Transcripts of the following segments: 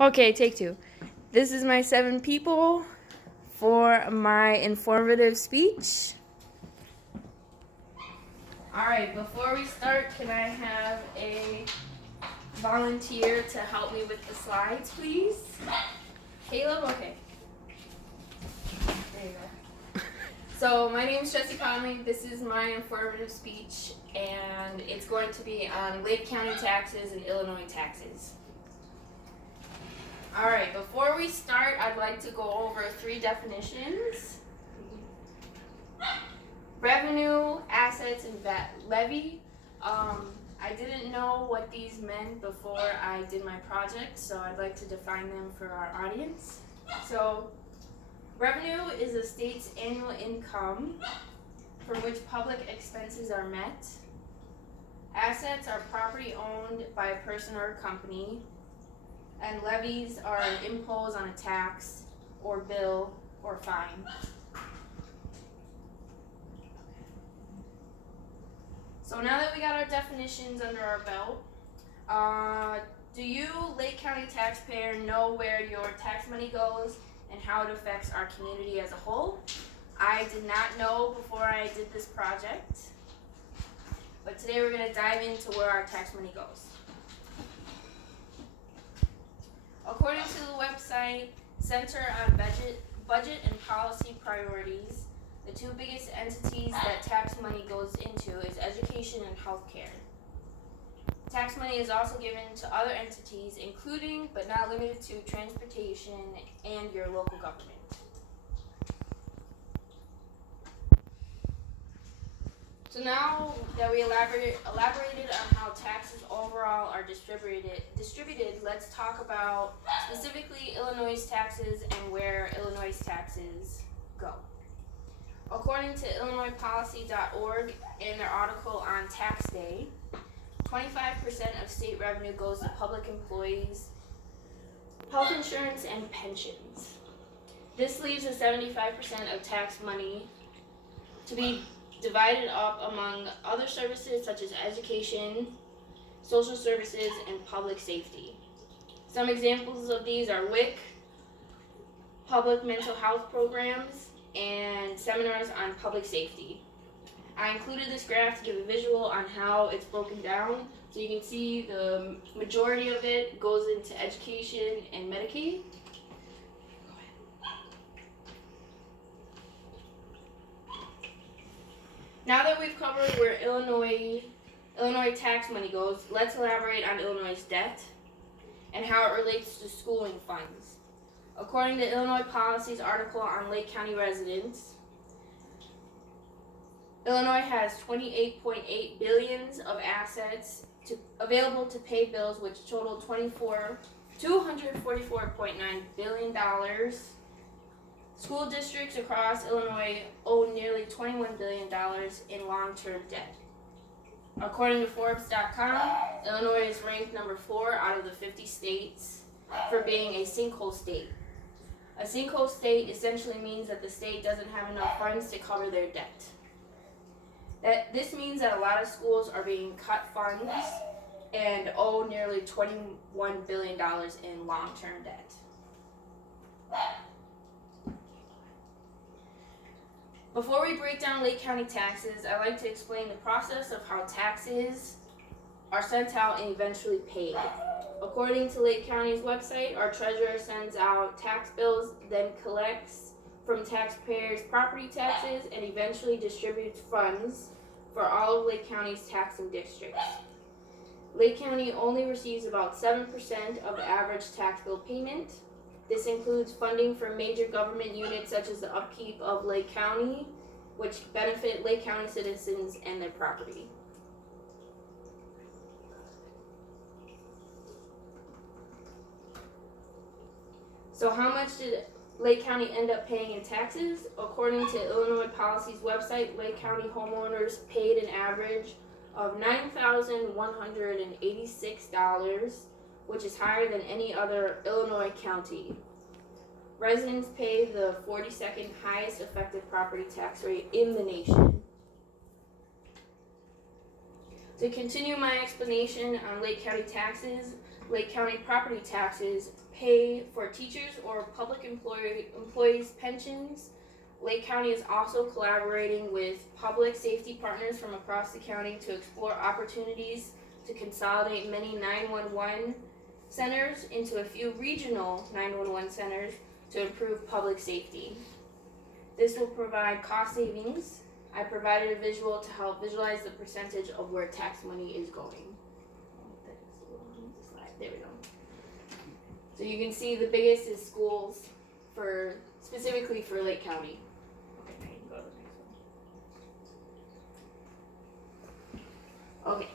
Okay, take two. This is my 7 people for my informative speech. All right, before we start, can I have a volunteer to help me with the slides, please? Caleb? Okay. There you go. So, my name is Jesse Conley. This is my informative speech, and it's going to be on Lake County taxes and Illinois taxes. All right, before we start, I'd like to go over 3 definitions. Revenue, assets, and levy. I didn't know what these meant before I did my project, so I'd like to define them for our audience. So, revenue is a state's annual income from which public expenses are met. Assets are property owned by a person or a company. And levies are an impose on a tax or bill or fine. So now that we got our definitions under our belt, do you, Lake County taxpayer, know where your tax money goes and how it affects our community as a whole? I did not know before I did this project, but today we're going to dive into where our tax money goes. According to the website Center on Budget and Policy Priorities, the 2 biggest entities that tax money goes into is education and healthcare. Tax money is also given to other entities, including but not limited to transportation and your local government. So now that we elaborated on how taxes overall are distributed, let's talk about specifically Illinois taxes and where Illinois taxes go. According to IllinoisPolicy.org, in their article on Tax Day, 25% of state revenue goes to public employees, health insurance, and pensions. This leaves a 75% of tax money to be divided up among other services such as education, social services, and public safety. Some examples of these are WIC, public mental health programs, and seminars on public safety. I included this graph to give a visual on how it's broken down, so you can see the majority of it goes into education and Medicaid. Now that we've covered where Illinois tax money goes, let's elaborate on Illinois' debt and how it relates to schooling funds. According to Illinois Policy's article on Lake County residents, Illinois has $28.8 billion of assets available to pay bills, which total $244.9 billion. School districts across Illinois owe nearly $21 billion in long-term debt. According to Forbes.com, Illinois is ranked number 4 out of the 50 states for being a sinkhole state. A sinkhole state essentially means that the state doesn't have enough funds to cover their debt. This means that a lot of schools are being cut funds and owe nearly $21 billion in long-term debt. Before we break down Lake County taxes, I'd like to explain the process of how taxes are sent out and eventually paid. According to Lake County's website, our treasurer sends out tax bills, then collects from taxpayers' property taxes, and eventually distributes funds for all of Lake County's taxing districts. Lake County only receives about 7% of the average tax bill payment. This includes funding for major government units such as the upkeep of Lake County, which benefit Lake County citizens and their property. So how much did Lake County end up paying in taxes? According to Illinois Policy's website, Lake County homeowners paid an average of $9,186, which is higher than any other Illinois county. Residents pay the 42nd highest effective property tax rate in the nation. To continue my explanation on Lake County taxes, Lake County property taxes, pay for teachers or public employees' pensions. Lake County is also collaborating with public safety partners from across the county to explore opportunities to consolidate many 911 centers into a few regional 911 centers to improve public safety. This will provide cost savings. I provided a visual to help visualize the percentage of where tax money is going. There we go. So you can see the biggest is schools, specifically for Lake County. Okay, I can go to the next one. Okay.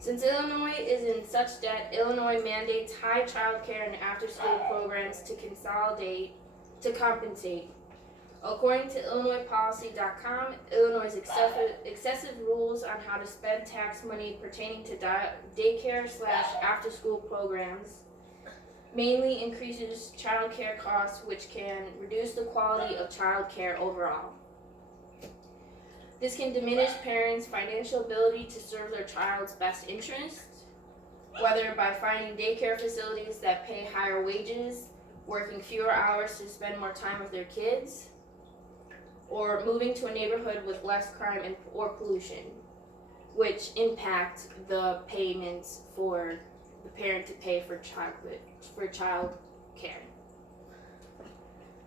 Since Illinois is in such debt, Illinois mandates high child care and after-school programs to compensate. According to IllinoisPolicy.com, Illinois' excessive rules on how to spend tax money pertaining to daycare/after-school programs mainly increases child care costs, which can reduce the quality of child care overall. This can diminish parents' financial ability to serve their child's best interests, whether by finding daycare facilities that pay higher wages, working fewer hours to spend more time with their kids, or moving to a neighborhood with less crime or pollution, which impact the payments for the parent to pay for child care.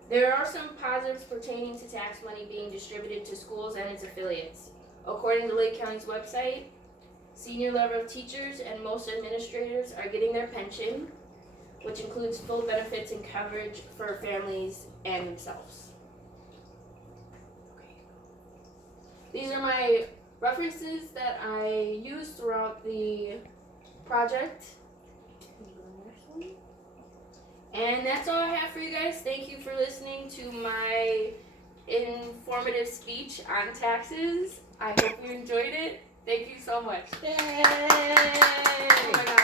There are some positives pertaining to tax money being distributed to schools and its affiliates. According to Lake County's website, senior level teachers and most administrators are getting their pension, which includes full benefits and coverage for families and themselves. These are my references that I used throughout the project. And that's all I have for you guys. Thank you for listening to my informative speech on taxes. I hope you enjoyed it. Thank you so much. Yay! Oh my God.